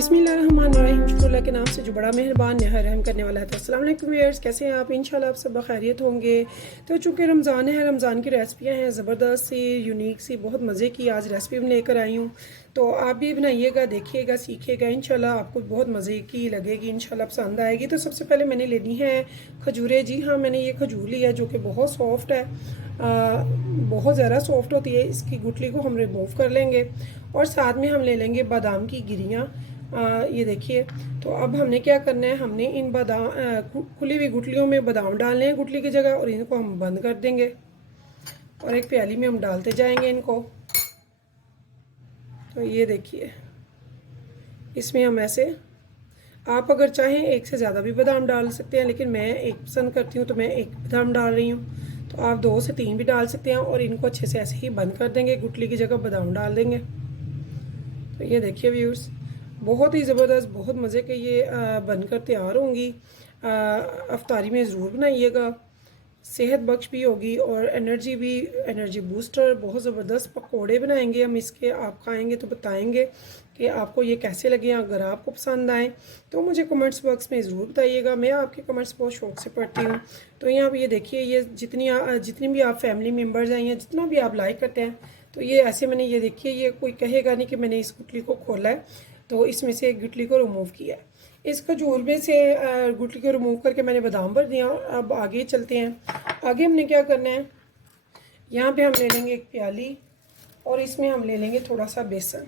बिस्मिल्लाहिर्रहमानिर्रहीम। शुक्र के नाम से जो बड़ा मेहरबान नहायत रहम करने वाला है। तो अस्सलाम वालेकुम व्यूअर्स, कैसे हैं आप? इंशाल्लाह आप सब बखैरियत होंगे। तो चूँकि रमज़ान है, रमज़ान की रेसिपियाँ हैं ज़बरदस्त सी, यूनिक सी, बहुत मज़े की आज रेसिपी में लेकर आई हूँ। तो आप भी बनाइएगा, देखिएगा, सीखिएगा, इंशाल्लाह आपको बहुत मज़े की लगेगी, इंशाल्लाह पसंद आएगी। तो सबसे पहले मैंने लेनी है खजूरें। जी हाँ, मैंने ये खजूर लिया जो कि बहुत सॉफ्ट है, बहुत ज़्यादा सॉफ्ट होती है। इसकी गुठली को हम रिमूव कर लेंगे और साथ में हम ले लेंगे बादाम की गिरियाँ। ये देखिए। तो अब हमने क्या करना है, हमने इन बादाम खुली हुई गुठलियों में बादाम डालने हैं गुठली की जगह, और इनको हम बंद कर देंगे और एक प्याली में हम डालते जाएंगे इनको। तो ये देखिए, इसमें हम ऐसे, आप अगर चाहें एक से ज़्यादा भी बादाम डाल सकते हैं, लेकिन मैं एक पसंद करती हूँ तो मैं एक बादाम डाल रही हूँ। तो आप 2 से 3 भी डाल सकते हैं और इनको अच्छे से ऐसे ही बंद कर देंगे, गुठली की जगह बादाम डाल देंगे। तो ये देखिए व्यूअर्स, बहुत ही ज़बरदस्त, बहुत मज़े के ये बनकर तैयार होंगी। अफ्तारी में ज़रूर बनाइएगा, सेहत बख्श भी होगी और एनर्जी भी, एनर्जी बूस्टर। बहुत ज़बरदस्त पकोड़े बनाएंगे हम इसके, आप खाएंगे तो बताएंगे कि आपको ये कैसे लगे। अगर आपको पसंद आए तो मुझे कमेंट्स बॉक्स में ज़रूर बताइएगा, मैं आपके कमेंट्स बहुत शौक़ से पढ़ती हूँ। तो यहाँ पर ये देखिए, ये जितनी भी आप फैमिली मेम्बर्स हैं या जितना भी आप लाइक करते हैं, तो ये ऐसे मैंने, ये देखिए, ये कोई कहेगा नहीं कि मैंने इस गुठली को खोला है। तो इसमें से एक गुठली को रिमूव किया है। इस खजूर में से गुठली को रिमूव करके मैंने बादाम भर दिया। अब आगे चलते हैं। आगे हमने क्या करना है, यहाँ पे हम ले लेंगे एक प्याली और इसमें हम ले लेंगे थोड़ा सा बेसन।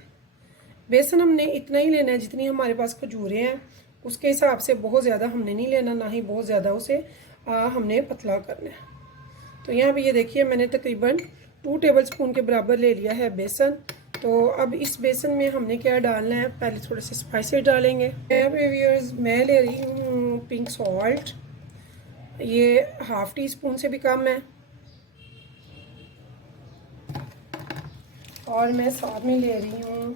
बेसन हमने इतना ही लेना है जितनी हमारे पास खजूरें हैं उसके हिसाब से, बहुत ज़्यादा हमने नहीं लेना, ना ही बहुत ज़्यादा उसे हमने पतला करना है। तो यहाँ पे ये देखिए, मैंने तकरीबन 2 टेबल स्पून के बराबर ले लिया है बेसन। तो अब इस बेसन में हमने क्या डालना है, पहले थोड़े से स्पाइसेस डालेंगे। व्यूअर्स, मैं ले रही हूँ पिंक सॉल्ट, ये ½ टी स्पून से भी कम है। और मैं साथ में ले रही हूँ,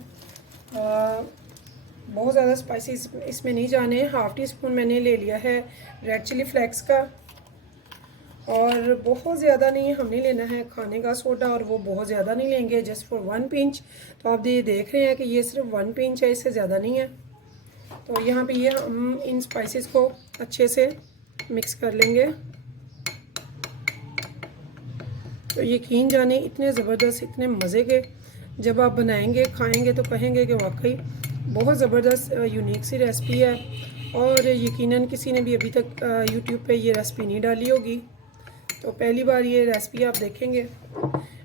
बहुत ज़्यादा स्पाइसेस इसमें नहीं जाने हैं, ½ टी स्पून मैंने ले लिया है रेड चिली फ्लेक्स का। और बहुत ज़्यादा नहीं हमने लेना है खाने का सोडा, और वो बहुत ज़्यादा नहीं लेंगे, जस्ट फॉर 1 पिंच। तो आप ये देख रहे हैं कि ये सिर्फ 1 पिंच है, इससे ज़्यादा नहीं है। तो यहाँ पे ये हम इन स्पाइसेस को अच्छे से मिक्स कर लेंगे। तो यकीन जाने इतने ज़बरदस्त, इतने मज़े के, जब आप बनाएंगे खाएंगे तो कहेंगे कि वाकई बहुत ज़बरदस्त यूनिक सी रेसिपी है। और यकीनन किसी ने भी अभी तक यूट्यूब पे ये रेसिपी नहीं डाली होगी, तो पहली बार ये रेसिपी आप देखेंगे।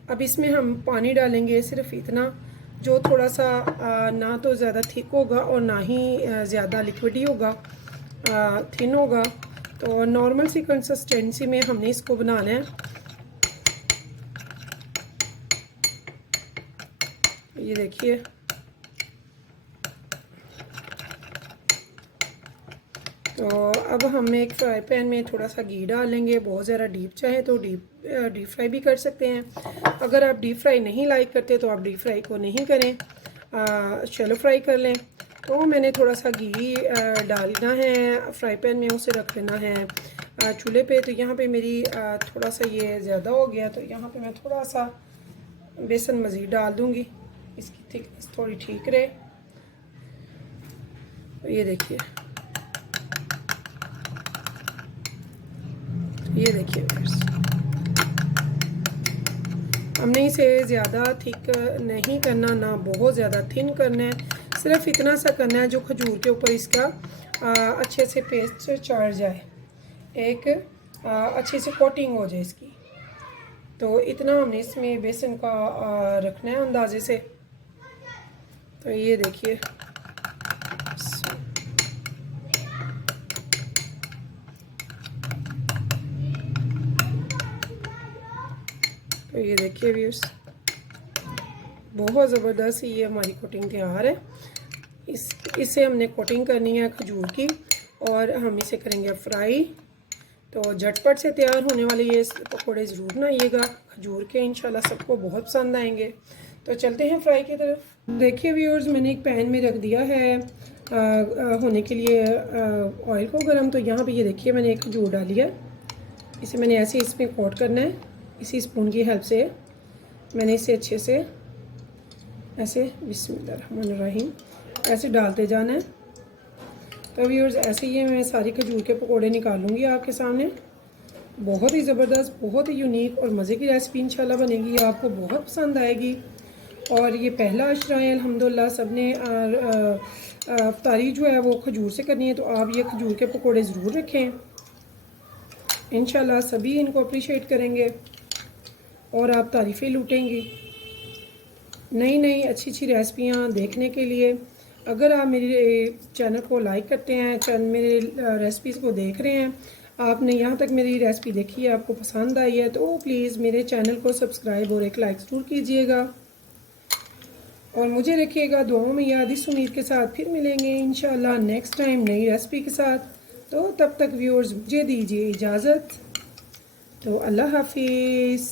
अब इसमें हम पानी डालेंगे सिर्फ इतना, जो थोड़ा सा ना तो ज़्यादा थिक होगा और ना ही ज़्यादा लिक्विडी होगा, थिन होगा। तो नॉर्मल सी कंसिस्टेंसी में हमने इसको बनाना है। ये देखिए, तो अब हम एक फ्राई पैन में थोड़ा सा घी डालेंगे। बहुत ज़्यादा डीप चाहे तो डीप फ्राई भी कर सकते हैं। अगर आप डीप फ्राई नहीं लाइक करते तो आप डीप फ्राई को नहीं करें, शैलो फ्राई कर लें। तो मैंने थोड़ा सा घी डालना है फ्राई पैन में, उसे रख देना है चूल्हे पे। तो यहाँ पे मेरी थोड़ा सा ये ज़्यादा हो गया, तो यहाँ पे मैं थोड़ा सा बेसन मज़ीद डाल दूँगी, इसकी थिकनेस थोड़ी ठीक रहे। तो ये देखिए, ये देखिए फ्रेंड्स, हमने इसे ज़्यादा थिक नहीं करना, ना बहुत ज़्यादा थिन करना है, सिर्फ इतना सा करना है जो खजूर के ऊपर इसका अच्छे से पेस्ट चढ़ जाए, एक अच्छे से कोटिंग हो जाए इसकी। तो इतना हमने इसमें बेसन का रखना है अंदाजे से। तो ये देखिए, तो ये देखिए व्यूअर्स, बहुत ज़बरदस्त ये हमारी कोटिंग तैयार है। इससे हमने कोटिंग करनी है खजूर की, और हम इसे करेंगे फ्राई। तो झटपट से तैयार होने वाले ये पकौड़े ज़रूर बनाइएगा खजूर के, इंशाल्लाह सबको बहुत पसंद आएंगे। तो चलते हैं फ्राई की तरफ। देखिए व्यूअर्स, मैंने एक पैन में रख दिया है होने के लिए ऑयल को गर्म। तो यहाँ पे ये देखिए, मैंने एक खजूर डाली है, इसे मैंने ऐसे इसमें कोट करना है, इसी स्पून की हेल्प से मैंने इसे अच्छे से ऐसे बिस्मिल्लाहिर्रहमानिर्रहीम ऐसे डालते जाना है। तो व्यूअर्स ऐसे ही मैं सारी खजूर के पकोड़े निकालूंगी आपके सामने। बहुत ही ज़बरदस्त, बहुत ही यूनिक और मज़े की रेसिपी इंशाल्लाह बनेगी, आपको बहुत पसंद आएगी। और ये पहला अशरा है अल्हम्दुलिल्लाह, सब ने अफ्तारी जो है वो खजूर से करनी है, तो आप ये खजूर के पकोड़े ज़रूर रखें। इंशाल्लाह सभी इनको अप्रिशिएट करेंगे और आप तारीफ़ें लूटेंगी। नई नई अच्छी अच्छी रेसिपियाँ देखने के लिए अगर आप मेरे चैनल को लाइक करते हैं, मेरे रेसिपीज़ को देख रहे हैं, आपने यहाँ तक मेरी रेसिपी देखी है, आपको पसंद आई है, तो प्लीज़ मेरे चैनल को सब्सक्राइब और एक लाइक ज़रूर कीजिएगा और मुझे रखिएगा दुआओं में याद। इस उम्मीद के साथ फिर मिलेंगे इंशाल्लाह नेक्स्ट टाइम नई रेसिपी के साथ। तो तब तक व्यूअर्स मुझे दीजिए इजाज़त। तो अल्लाह हाफिज़।